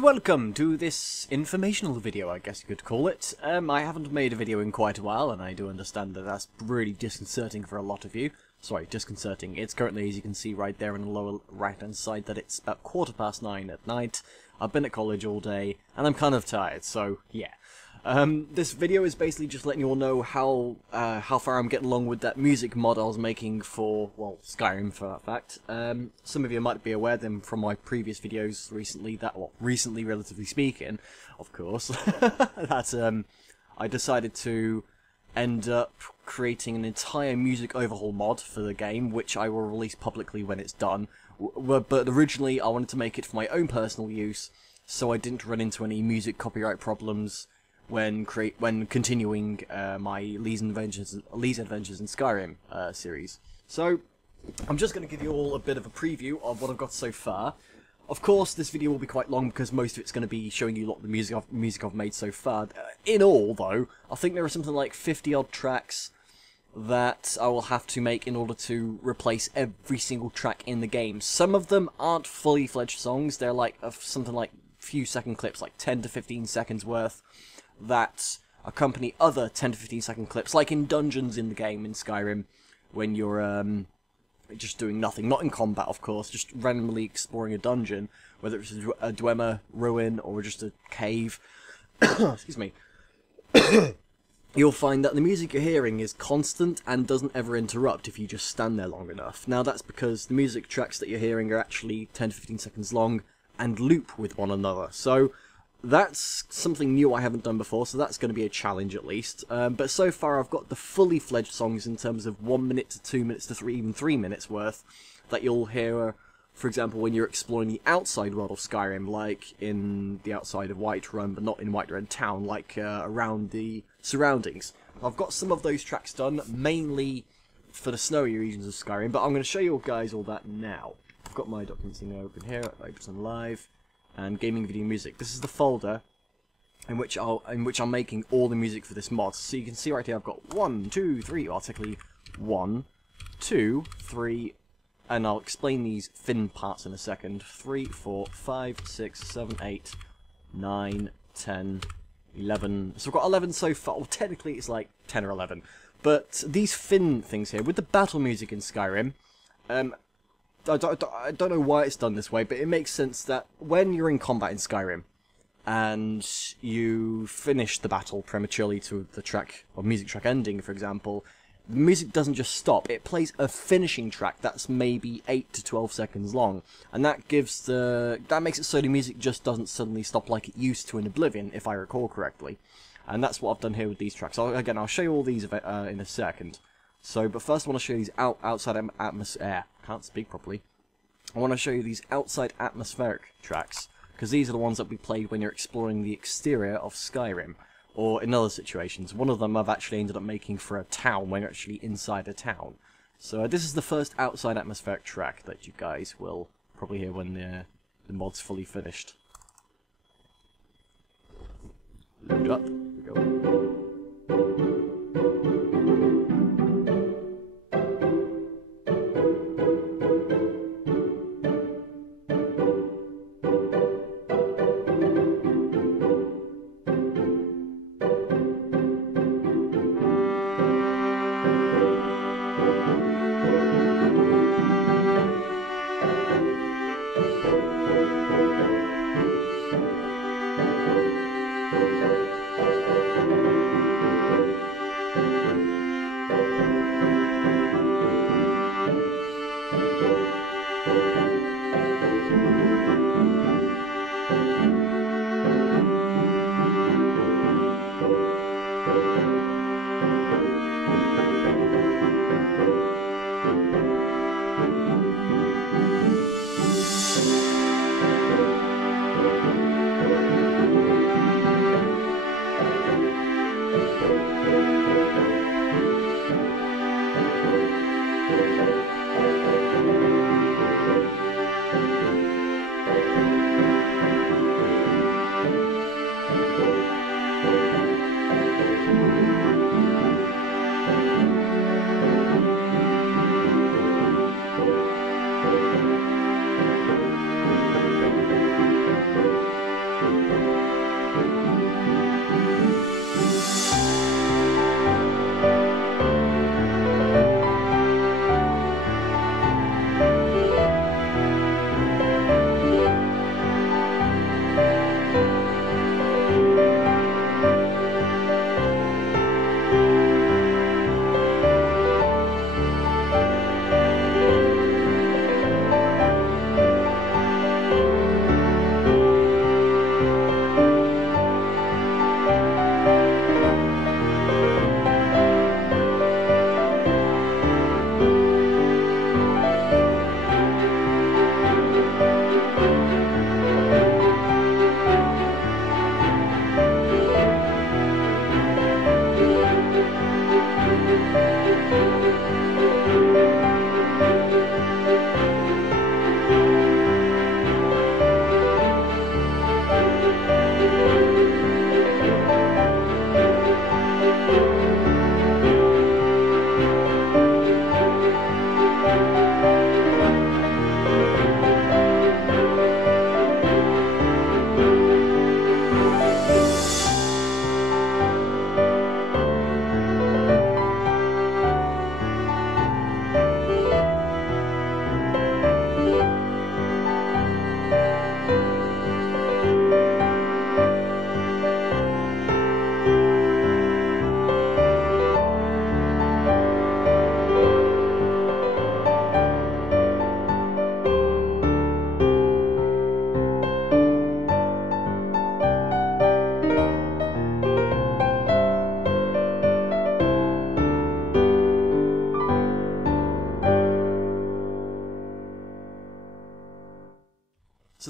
And welcome to this informational video, I guess you could call it. I haven't made a video in quite a while, and I do understand that that's really disconcerting for a lot of you. Sorry, disconcerting. It's currently, as you can see right there in the lower right-hand side, that it's about 9:15 at night. I've been at college all day, and I'm kind of tired, so yeah. This video is basically just letting you all know how far I'm getting along with that music mod I was making for, well, Skyrim for that fact. Some of you might be aware them from my previous videos recently, recently relatively speaking, of course, that I decided to end up creating an entire music overhaul mod for the game, which I will release publicly when it's done. But originally I wanted to make it for my own personal use, so I didn't run into any music copyright problems when continuing my Lee's Adventures in Skyrim series. So I'm just going to give you all a bit of a preview of what I've got so far. Of course, this video will be quite long because most of it's going to be showing you a lot of the music I've made so far. In all, though, I think there are something like 50-odd tracks that I will have to make in order to replace every single track in the game. Some of them aren't fully fledged songs. They're like something like few second clips, like 10 to 15 seconds worth, that accompany other 10 to 15 second clips, like in dungeons in the game in Skyrim, when you're just doing nothing, not in combat of course, just randomly exploring a dungeon, whether it's a Dwemer ruin or just a cave. Excuse me. You'll find that the music you're hearing is constant and doesn't ever interrupt if you just stand there long enough. Now that's because the music tracks that you're hearing are actually 10 to 15 seconds long and loop with one another, so that's something new I haven't done before, so that's going to be a challenge at least. But so far I've got the fully fledged songs in terms of 1 minute to 2 minutes to even 3 minutes worth that you'll hear, for example, when you're exploring the outside world of Skyrim, like in the outside of Whiterun, but not in Whiterun town, like around the surroundings. I've got some of those tracks done, mainly for the snowy regions of Skyrim, but I'm going to show you guys all that now. I've got my documents open here, Open Live, and gaming video music. This is the folder in which I'm making all the music for this mod. So you can see right here I've got 1, 2, 3, well technically 1, 2, 3, and I'll explain these thin parts in a second. 3, 4, 5, 6, 7, 8, 9, 10, 11. So I've got 11 so far. Well, technically it's like 10 or 11. But these thin things here, with the battle music in Skyrim, I don't know why it's done this way, but it makes sense that when you're in combat in Skyrim, and you finish the battle prematurely to the track, or music track ending, for example, the music doesn't just stop, it plays a finishing track that's maybe 8 to 12 seconds long, and that makes it so the music just doesn't suddenly stop like it used to in Oblivion, if I recall correctly. And that's what I've done here with these tracks. Again, I'll show you all these in a second. But first I want to show you these outside atmosphere. Can't speak properly. I want to show you these outside atmospheric tracks, because these are the ones that we played when you're exploring the exterior of Skyrim, or in other situations. One of them I've actually ended up making for a town, when you're actually inside a town. So this is the first outside atmospheric track that you guys will probably hear when the mod's fully finished. Load up. Here we go.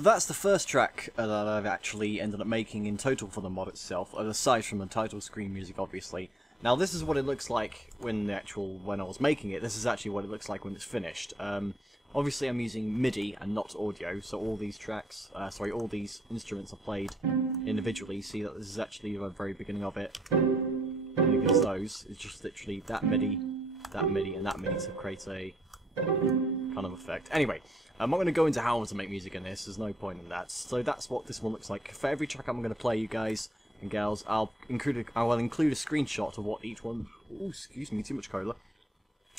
So that's the first track that I've actually ended up making in total for the mod itself, aside from the title screen music, obviously. Now this is what it looks like when I was making it. This is actually what it looks like when it's finished. Obviously I'm using MIDI and not audio, so all these tracks, all these instruments are played individually. You see that this is actually the very beginning of it. And against those, it's just literally that MIDI, and that MIDI to create a kind of effect. Anyway, I'm not going to go into how to make music in this, there's no point in that. So that's what this one looks like. For every track I'm going to play, you guys and gals, I'll include a screenshot of what each one... Oh, excuse me, too much cola.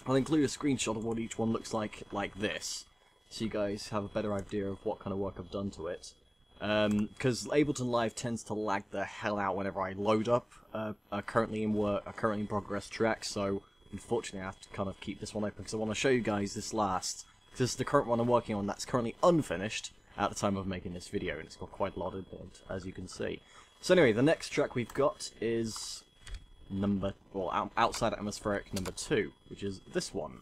I'll include a screenshot of what each one looks like this, so you guys have a better idea of what kind of work I've done to it. Because Ableton Live tends to lag the hell out whenever I load up a currently in progress track, so unfortunately I have to kind of keep this one open because I want to show you guys this last. This is the current one I'm working on that's currently unfinished at the time of making this video, and it's got quite a lot in it, as you can see. So anyway, the next track we've got is Outside Atmospheric number 2, which is this one.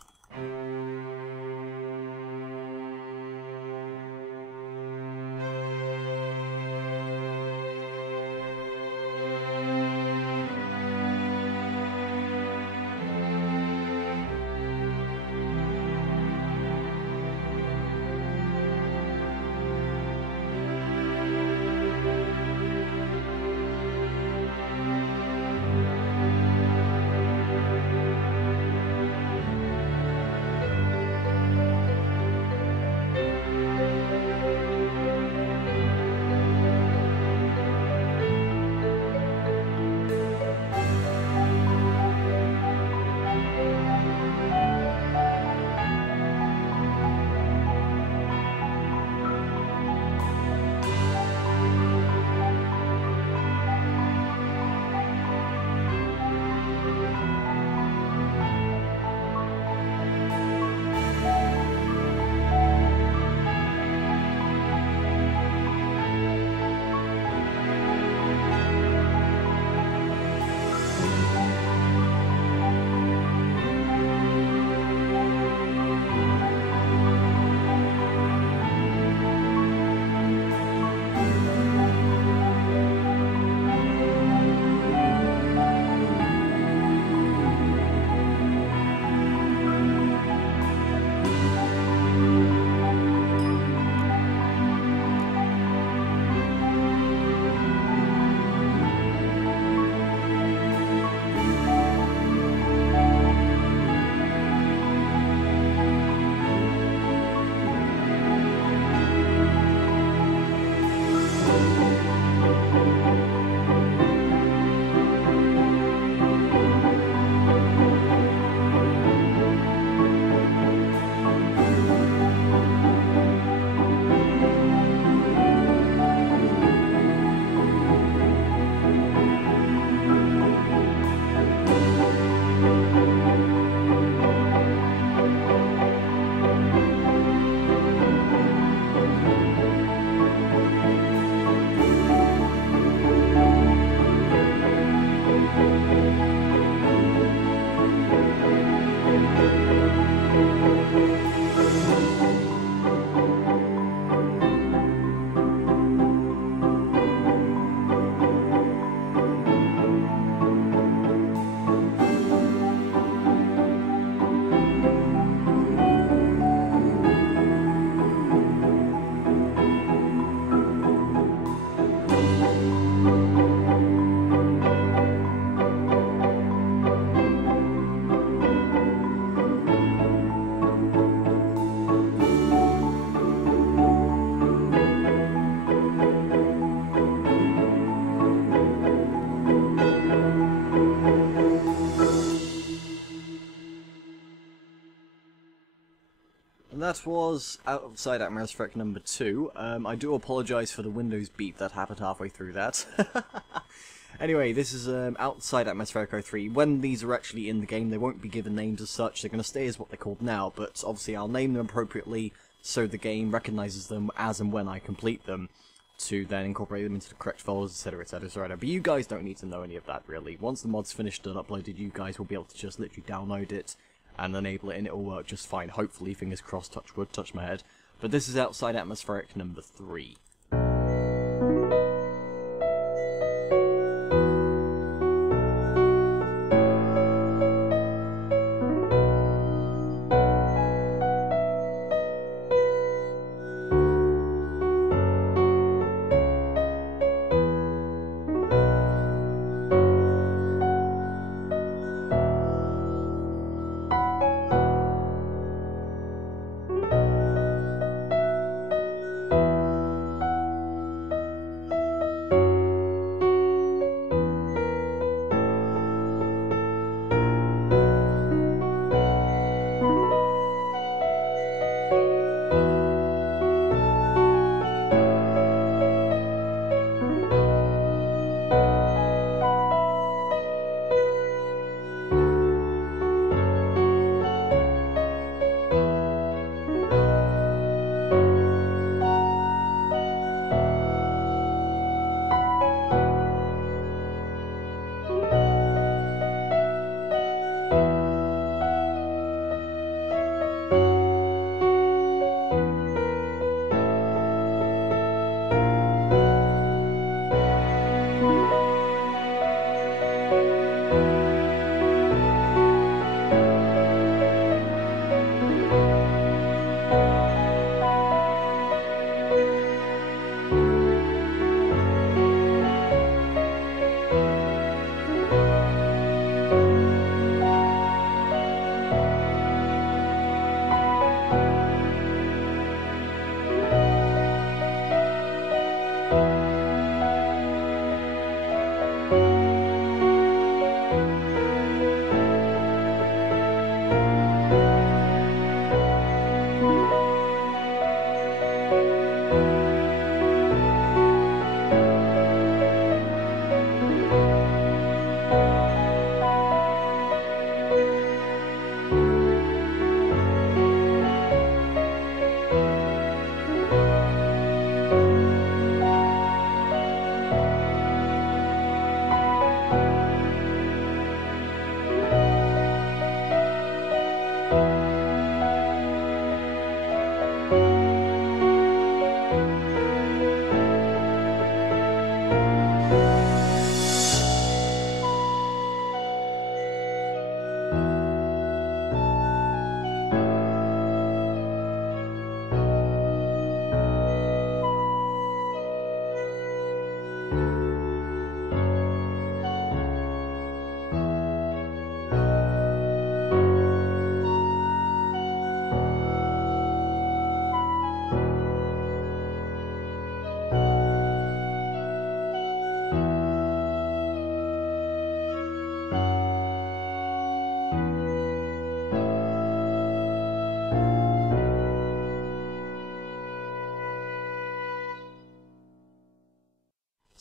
And that was Outside Atmospheric number 2. I do apologise for the Windows beep that happened halfway through that. Anyway, this is Outside Atmospheric 03. When these are actually in the game, they won't be given names as such. They're going to stay as what they're called now, but obviously I'll name them appropriately so the game recognises them as and when I complete them, to then incorporate them into the correct folders, etc, etc, etc. But you guys don't need to know any of that, really. Once the mod's finished and uploaded, you guys will be able to just literally download it and enable it, and it will work just fine. Hopefully, fingers crossed, touch wood, touch my head. but this is outside atmospheric number 3.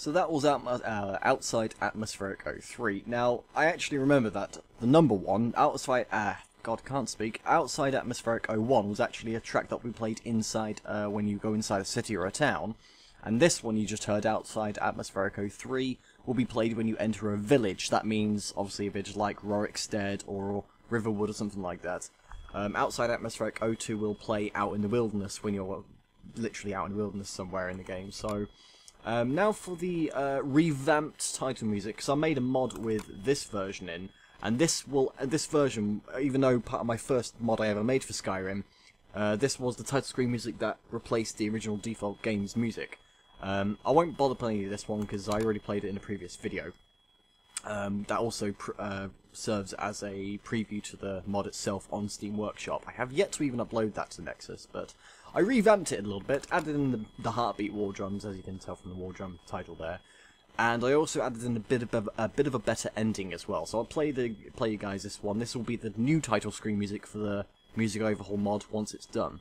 So that was outside atmospheric 03. Now, I actually remember that the number one, outside atmospheric 01 was actually a track that we played inside when you go inside a city or a town. And this one you just heard, outside atmospheric 03, will be played when you enter a village. That means, obviously, a village like Rorikstead or Riverwood or something like that. Outside atmospheric 02 will play out in the wilderness when you're literally out in the wilderness somewhere in the game. So now for the revamped title music, because I made a mod with this version in, and this version, even though part of my first mod I ever made for Skyrim, this was the title screen music that replaced the original default game's music. I won't bother playing this one because I already played it in a previous video. That also serves as a preview to the mod itself on Steam Workshop. I have yet to even upload that to Nexus, but I revamped it a little bit, added in the heartbeat war drums, as you can tell from the war drum title there, and I also added in a bit of a better ending as well. So I'll play you guys this one. This will be the new title screen music for the Music Overhaul mod once it's done.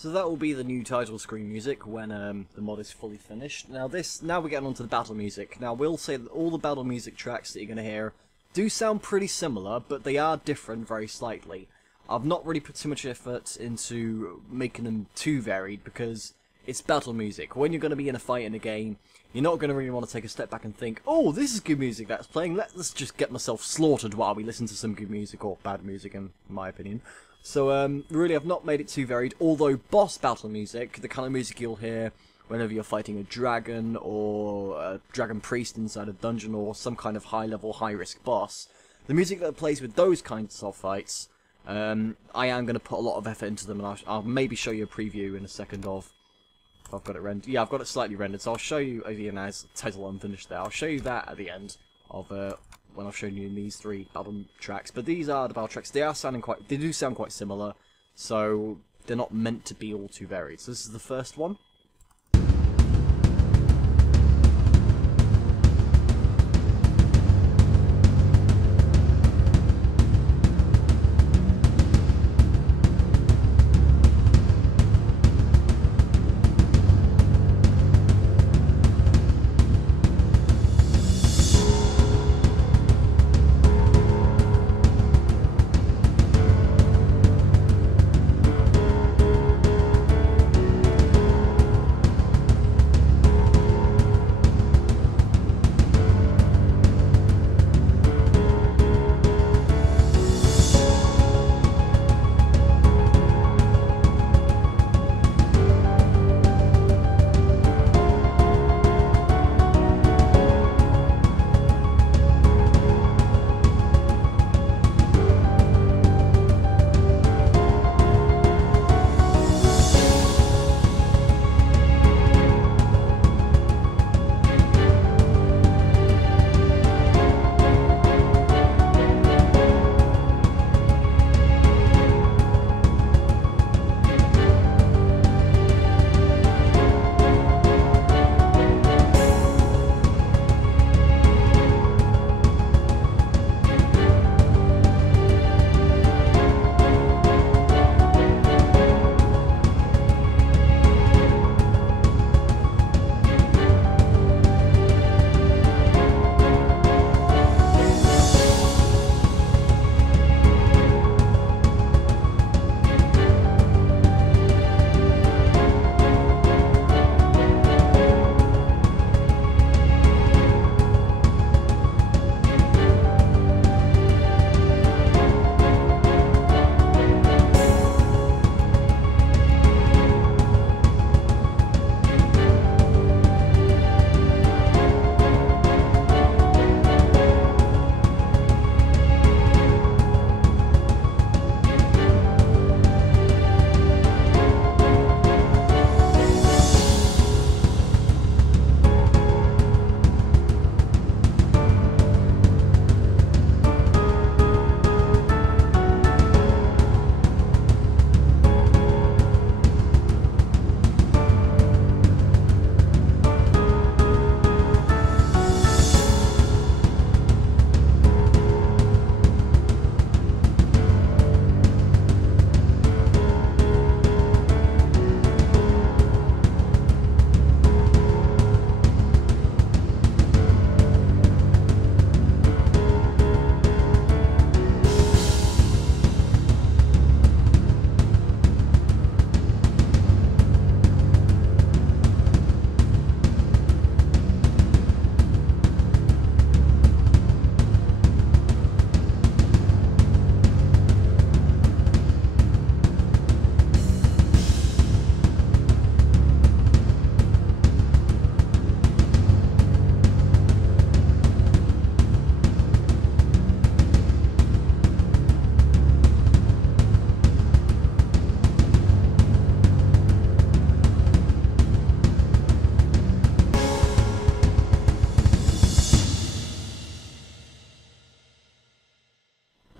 So that will be the new title screen music when the mod is fully finished. Now we're getting onto the battle music. Now we'll say that all the battle music tracks that you're going to hear do sound pretty similar, but they are different very slightly. I've not really put too much effort into making them too varied because it's battle music. When you're going to be in a fight in a game, you're not going to really want to take a step back and think, oh, this is good music that's playing, let's just get myself slaughtered while we listen to some good music, or bad music in my opinion. So, really, I've not made it too varied, although boss battle music, the kind of music you'll hear whenever you're fighting a dragon, or a dragon priest inside a dungeon, or some kind of high-level, high-risk boss, the music that plays with those kinds of fights, I am going to put a lot of effort into them, and I'll maybe show you a preview in a second of, if I've got it rendered. Yeah, I've got it slightly rendered, so I'll show you, again, as title unfinished there, I'll show you that at the end of, when I've shown you these three battle tracks. But these are the battle tracks. They do sound quite similar, so they're not meant to be all too varied. So this is the first one.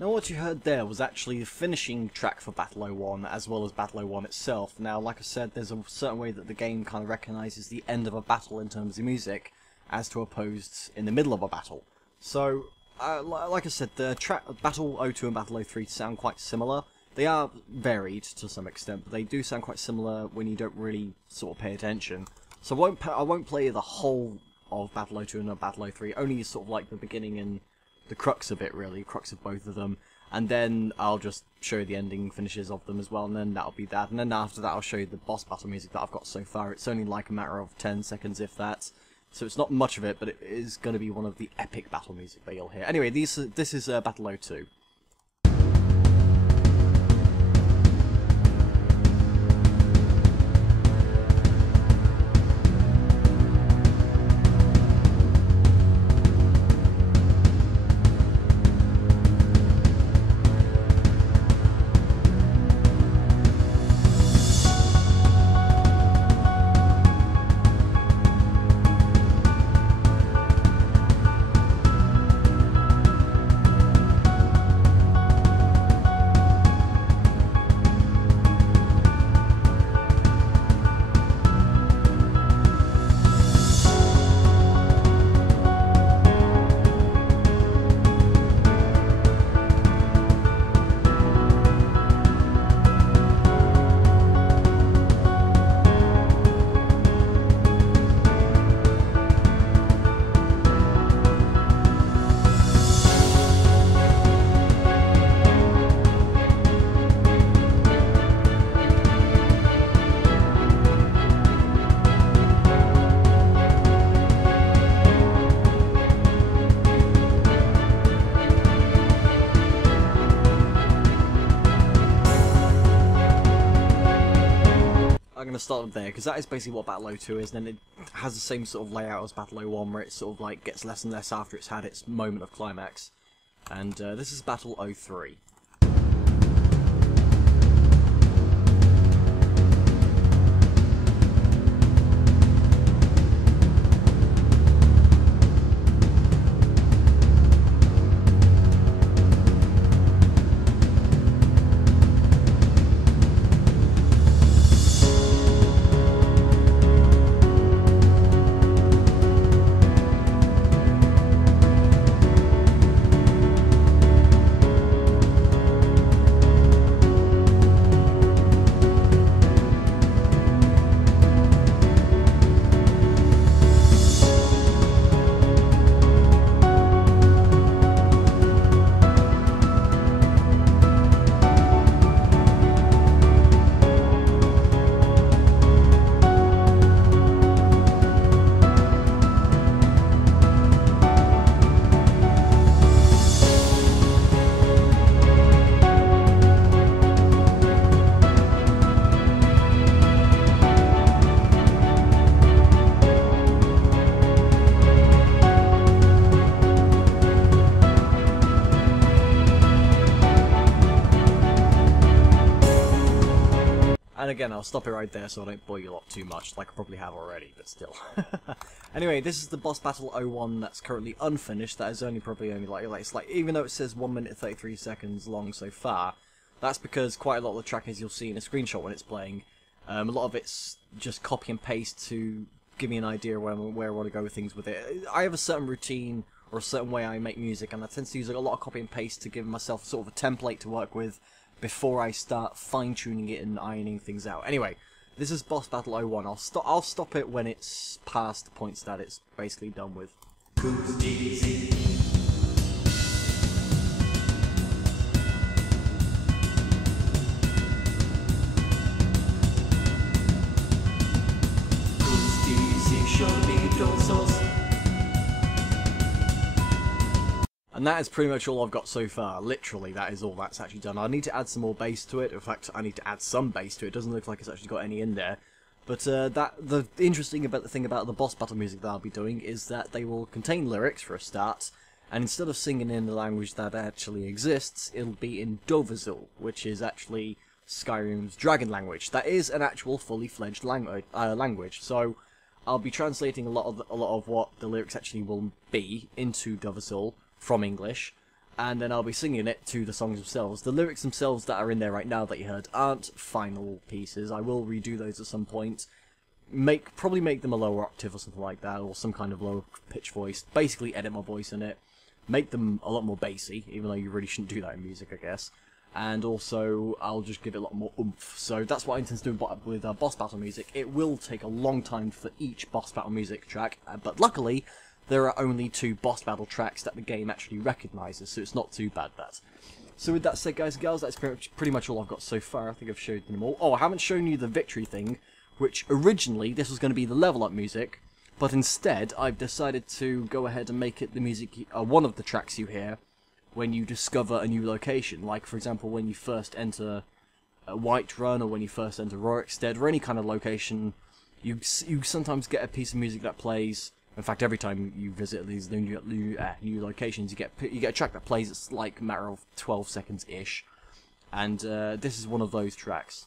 Now what you heard there was actually the finishing track for Battle 01 as well as Battle 01 itself. Now like I said, there's a certain way that the game kind of recognises the end of a battle in terms of music as to opposed in the middle of a battle. So like I said, the Battle 02 and Battle 03 sound quite similar. They are varied to some extent, but they do sound quite similar when you don't really sort of pay attention. So I won't play the whole of Battle 02 and Battle 03, only sort of like the beginning and the crux of it, really, crux of both of them. And then I'll just show you the ending finishes of them as well, and then that'll be that. And then after that I'll show you the boss battle music that I've got so far. It's only like a matter of 10 seconds, if that. So it's not much of it, but it is going to be one of the epic battle music that you'll hear. Anyway, this is Battle 02. I'm going to start there, because that is basically what Battle 02 is, and then it has the same sort of layout as Battle 01, where it sort of like gets less and less after it's had its moment of climax. And this is Battle 03. And again, I'll stop it right there so I don't bore you lot too much, like I probably have already, but still. Anyway, this is the boss battle 01 that's currently unfinished. That is only it's like even though it says 1 minute 33 seconds long so far, that's because quite a lot of the track, as you'll see in a screenshot when it's playing, a lot of it's just copy and paste to give me an idea where I want to go with things with it. I have a certain routine or a certain way I make music, and I tend to use a lot of copy and paste to give myself sort of a template to work with before I start fine-tuning it and ironing things out. Anyway, this is Boss Battle 01. I'll stop it when it's past the points that it's basically done with. And that is pretty much all I've got so far. Literally, that is all that's actually done. I need to add some more bass to it. In fact, I need to add some bass to it. It doesn't look like it's actually got any in there. But the interesting thing about the boss battle music that I'll be doing is that they will contain lyrics for a start, and instead of singing in the language that actually exists, it'll be in Overhaul, which is actually Skyrim's dragon language. That is an actual fully fledged language. So I'll be translating a lot of what the lyrics actually will be into Overhaul from English, and then I'll be singing it to the songs themselves. The lyrics themselves that are in there right now that you heard aren't final pieces. I will redo those at some point. Probably make them a lower octave or something like that, or some kind of lower pitch voice. Basically edit my voice in it. Make them a lot more bassy, even though you really shouldn't do that in music, I guess. and also I'll just give it a lot more oomph. So that's what I intend to do with boss battle music. It will take a long time for each boss battle music track, but luckily there are only 2 boss battle tracks that the game actually recognises, so it's not too bad that. So with that said, guys and girls, that's pretty much all I've got so far. I think I've showed them all. Oh, I haven't shown you the victory thing, which originally this was going to be the level up music, but instead I've decided to go ahead and make it the music, one of the tracks you hear when you discover a new location. Like, for example, when you first enter Whiterun, or when you first enter Rorikstead, or any kind of location, you sometimes get a piece of music that plays. In fact, every time you visit these new locations, you get a track that plays. It's like a matter of 12 seconds-ish, and this is one of those tracks.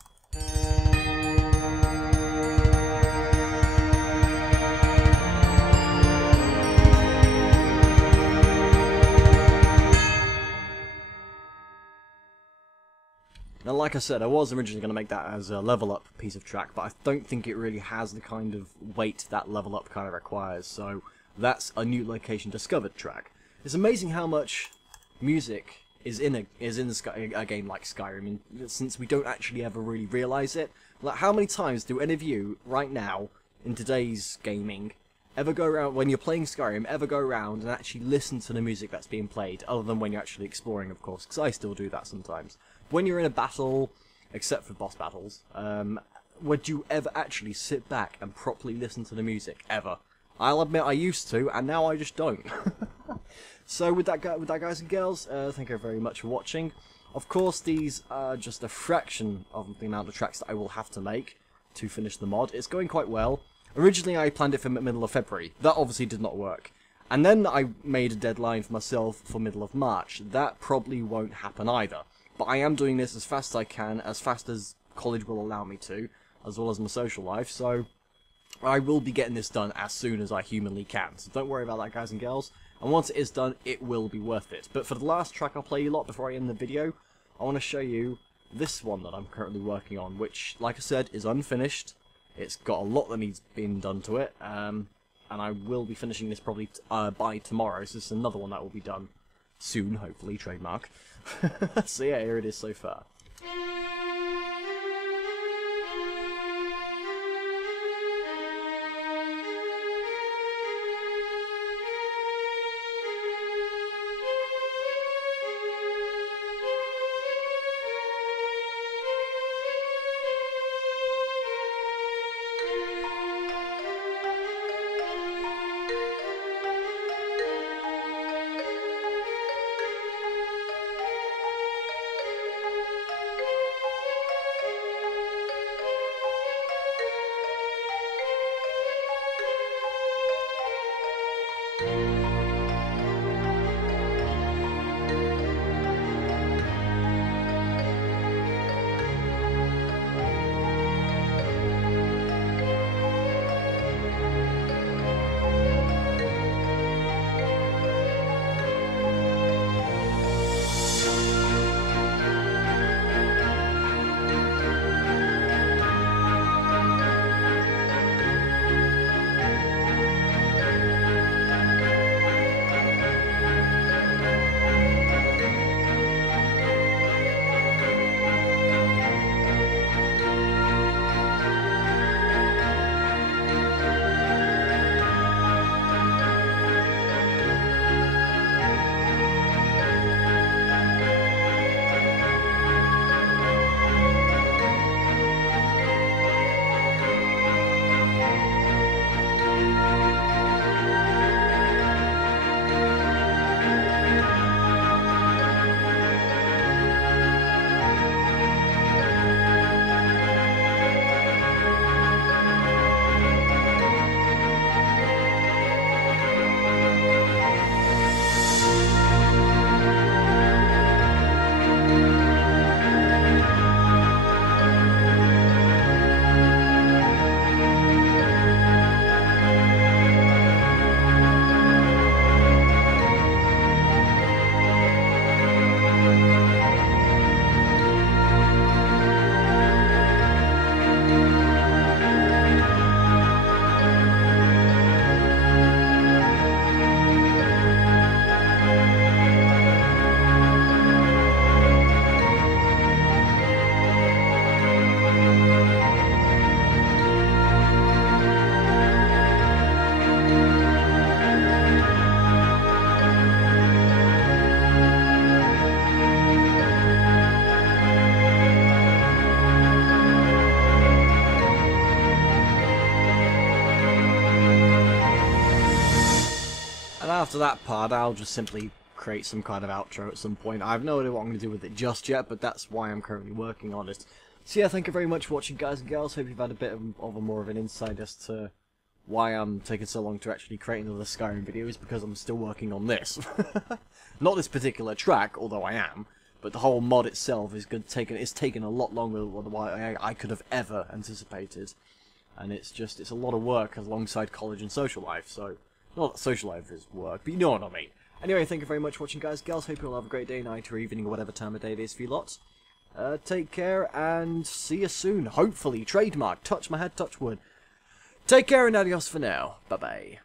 Now, like I said, I was originally going to make that as a level up piece of track, but I don't think it really has the kind of weight that level up kind of requires, so that's a new location discovered track. It's amazing how much music is in a game like Skyrim, since we don't actually ever really realise it. Like, how many times do any of you, right now, in today's gaming, ever go around, when you're playing Skyrim, ever go around and actually listen to the music that's being played, other than when you're actually exploring, of course, because I still do that sometimes. When you're in a battle, except for boss battles, would you ever actually sit back and properly listen to the music? Ever? I'll admit I used to, and now I just don't. So with that, guys and girls, thank you very much for watching. Of course, these are just a fraction of the amount of tracks that I will have to make to finish the mod. It's going quite well. Originally, I planned it for middle of February. That obviously did not work. And then I made a deadline for myself for middle of March. That probably won't happen either. But I am doing this as fast as I can, as fast as college will allow me to, as well as my social life, so I will be getting this done as soon as I humanly can. So don't worry about that, guys and girls. And once it is done, it will be worth it. But for the last track I'll play you lot before I end the video, I want to show you this one that I'm currently working on, which, like I said, is unfinished. It's got a lot that needs being done to it, and I will be finishing this probably by tomorrow, so this is another one that will be done soon, hopefully, trademark. So yeah, here it is so far. after that part, I'll just simply create some kind of outro at some point. I have no idea what I'm going to do with it just yet, but that's why I'm currently working on it. So yeah, thank you very much for watching, guys and girls. Hope you've had a bit of a more of an insight as to why I'm taking so long to actually create another Skyrim video, is because I'm still working on this. Not this particular track, although I am, but the whole mod itself is taken a lot longer than what I could have ever anticipated. And it's a lot of work alongside college and social life, so not that social life is work, but you know what I mean. Anyway, thank you very much for watching, guys and girls. Hope you all have a great day, night, or evening, or whatever time of day it is for you lot. Take care, and see you soon. Hopefully. Trademark. Touch my head, touch wood. Take care, and adios for now. Bye-bye.